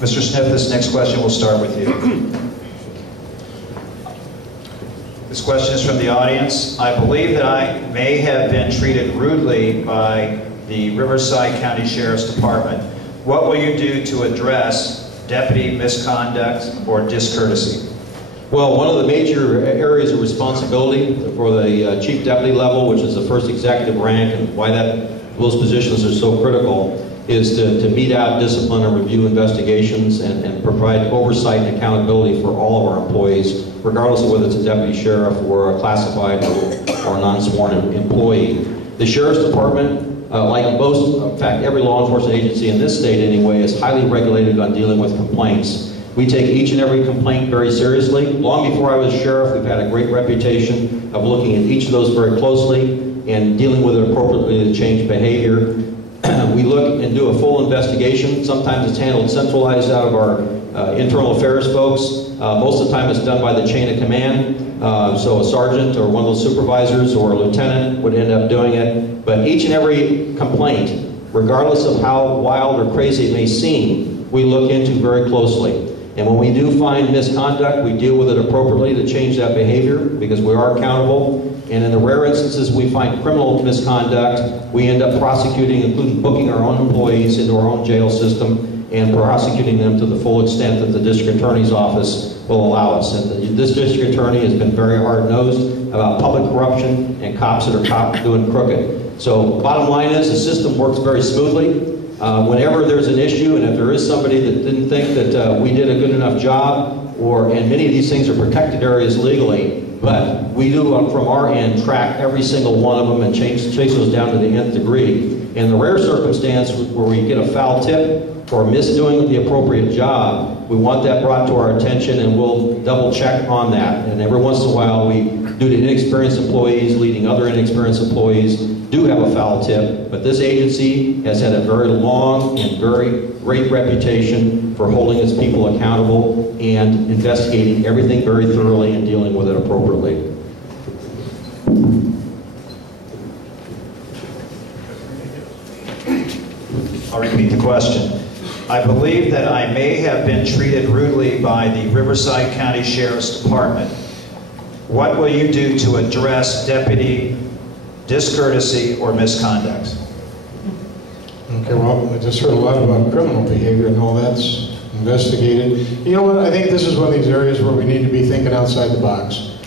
Mr. Smith, this next question will start with you. This question is from the audience. I believe that I may have been treated rudely by the Riverside County Sheriff's Department. What will you do to address deputy misconduct or discourtesy? Well, one of the major areas of responsibility for the chief deputy level, which is the first executive rank, and why those positions are so critical, is to mete out discipline and review investigations and provide oversight and accountability for all of our employees, regardless of whether it's a deputy sheriff or a classified or a non-sworn employee. The Sheriff's Department, like most, in fact, every law enforcement agency in this state anyway, is highly regulated on dealing with complaints. We take each and every complaint very seriously. Long before I was sheriff, we've had a great reputation of looking at each of those very closely and dealing with it appropriately to change behavior. We look and do a full investigation. Sometimes it's handled centralized out of our internal affairs folks. Most of the time it's done by the chain of command. So a sergeant or one of those supervisors or a lieutenant would end up doing it. But each and every complaint, regardless of how wild or crazy it may seem, we look into very closely. And when we do find misconduct, we deal with it appropriately to change that behavior because we are accountable. And in the rare instances we find criminal misconduct, we end up prosecuting, including booking our own employees into our own jail system and prosecuting them to the full extent that the district attorney's office will allow us. And this district attorney has been very hard-nosed about public corruption and cops that are caught doing crooked. So bottom line is the system works very smoothly. Whenever there's an issue, and if there is somebody that didn't think that we did a good enough job, and many of these things are protected areas legally, but we do from our end track every single one of them and chase those down to the nth degree. In the rare circumstance where we get a foul tip for misdoing the appropriate job, we want that brought to our attention and we'll double check on that. And every once in a while we, due to inexperienced employees leading other inexperienced employees, do have a foul tip, but this agency has had a very long and very great reputation for holding its people accountable and investigating everything very thoroughly and dealing with it appropriately. I'll repeat the question. I believe that I may have been treated rudely by the Riverside County Sheriff's Department. What will you do to address deputy discourtesy or misconduct? Okay, well, I just heard a lot about criminal behavior and all that's investigated. You know what, I think this is one of these areas where we need to be thinking outside the box.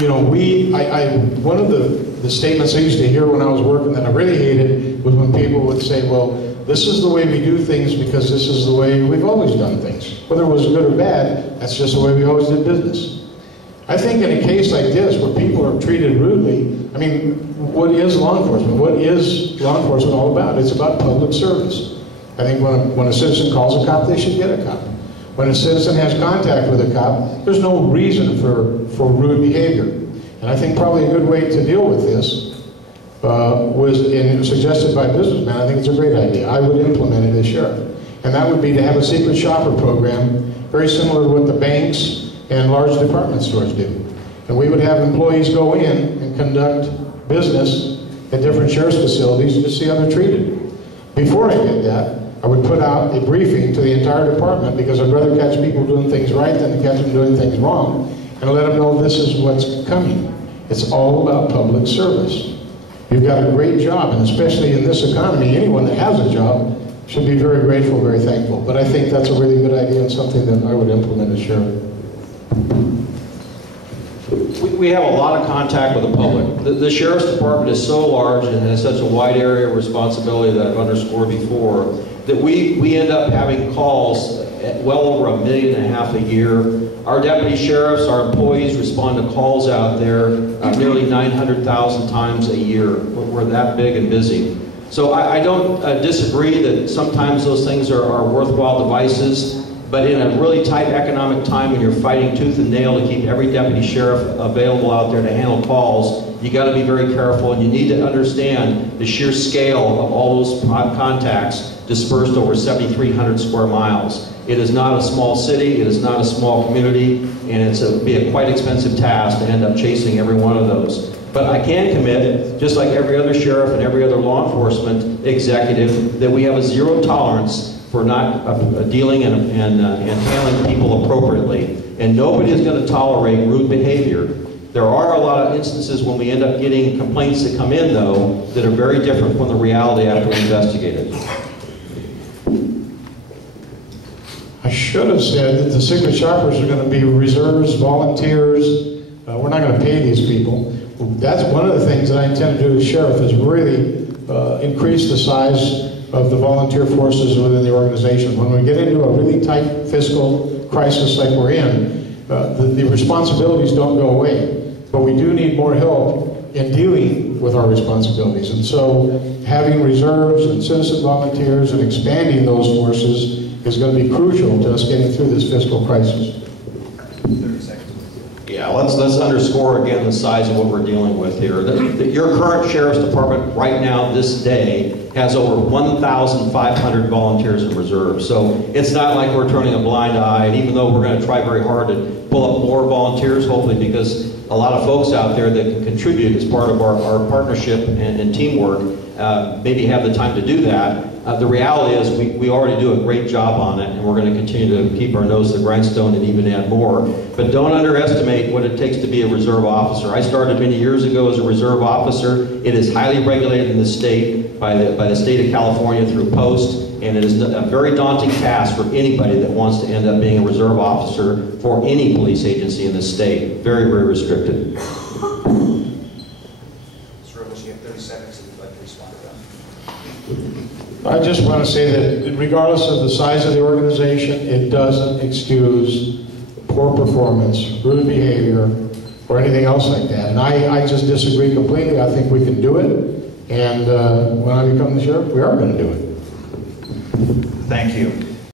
You know, one of the statements I used to hear when I was working that I really hated was when people would say, well, this is the way we do things because this is the way we've always done things. Whether it was good or bad, that's just the way we always did business. I think in a case like this where people are treated rudely, I mean, what is law enforcement? What is law enforcement all about? It's about public service. I think when a citizen calls a cop, they should get a cop. When a citizen has contact with a cop, there's no reason for rude behavior. And I think probably a good way to deal with this was suggested by businessmen. I think it's a great idea. I would implement it as sheriff. And that would be to have a secret shopper program, very similar to what the banks and large department stores do. And we would have employees go in and conduct business at different sheriff's facilities to see how they're treated. Before I did that, I would put out a briefing to the entire department because I'd rather catch people doing things right than to catch them doing things wrong, and let them know this is what's coming. It's all about public service. You've got a great job, and especially in this economy, anyone that has a job should be very grateful, very thankful. But I think that's a really good idea and something that I would implement as sheriff. We have a lot of contact with the public. The Sheriff's Department is so large and has such a wide area of responsibility that I've underscored before that we end up having calls at well over 1.5 million a year. Our deputy sheriffs, our employees respond to calls out there nearly 900,000 times a year. We're that big and busy. So I don't disagree that sometimes those things are worthwhile devices. But in a really tight economic time when you're fighting tooth and nail to keep every deputy sheriff available out there to handle calls, you got to be very careful, and you need to understand the sheer scale of all those contacts dispersed over 7,300 square miles. It is not a small city, it is not a small community, and it's be a quite expensive task to end up chasing every one of those. But I can commit, just like every other sheriff and every other law enforcement executive, that we have a zero tolerance for not dealing and handling people appropriately. And nobody is going to tolerate rude behavior. There are a lot of instances when we end up getting complaints that come in, though, that are very different from the reality after we investigate it. I should have said that the secret shoppers are going to be reserves, volunteers. We're not going to pay these people. That's one of the things that I intend to do as sheriff, is really increase the size of the volunteer forces within the organization. When we get into a really tight fiscal crisis like we're in, the responsibilities don't go away, but we do need more help in dealing with our responsibilities. And so having reserves and citizen volunteers and expanding those forces is going to be crucial to us getting through this fiscal crisis. 30 seconds. Yeah, let's underscore again the size of what we're dealing with here. Your current sheriff's department right now, this day, has over 1,500 volunteers in reserve. So it's not like we're turning a blind eye, and even though we're going to try very hard to pull up more volunteers, hopefully, because a lot of folks out there that can contribute as part of our partnership and teamwork maybe have the time to do that. The reality is we already do a great job on it, and we're going to continue to keep our nose to the grindstone and even add more. But don't underestimate what it takes to be a reserve officer. I started many years ago as a reserve officer. It is highly regulated in the state by the state of California through post, and it is a very daunting task for anybody that wants to end up being a reserve officer for any police agency in the state. Very, very restricted. Mr. Robles, you have 30 seconds if you'd like to respond to that. I just want to say that regardless of the size of the organization, it doesn't excuse poor performance, rude behavior, or anything else like that. And I just disagree completely. I think we can do it. And when I become the sheriff, we are going to do it. Thank you.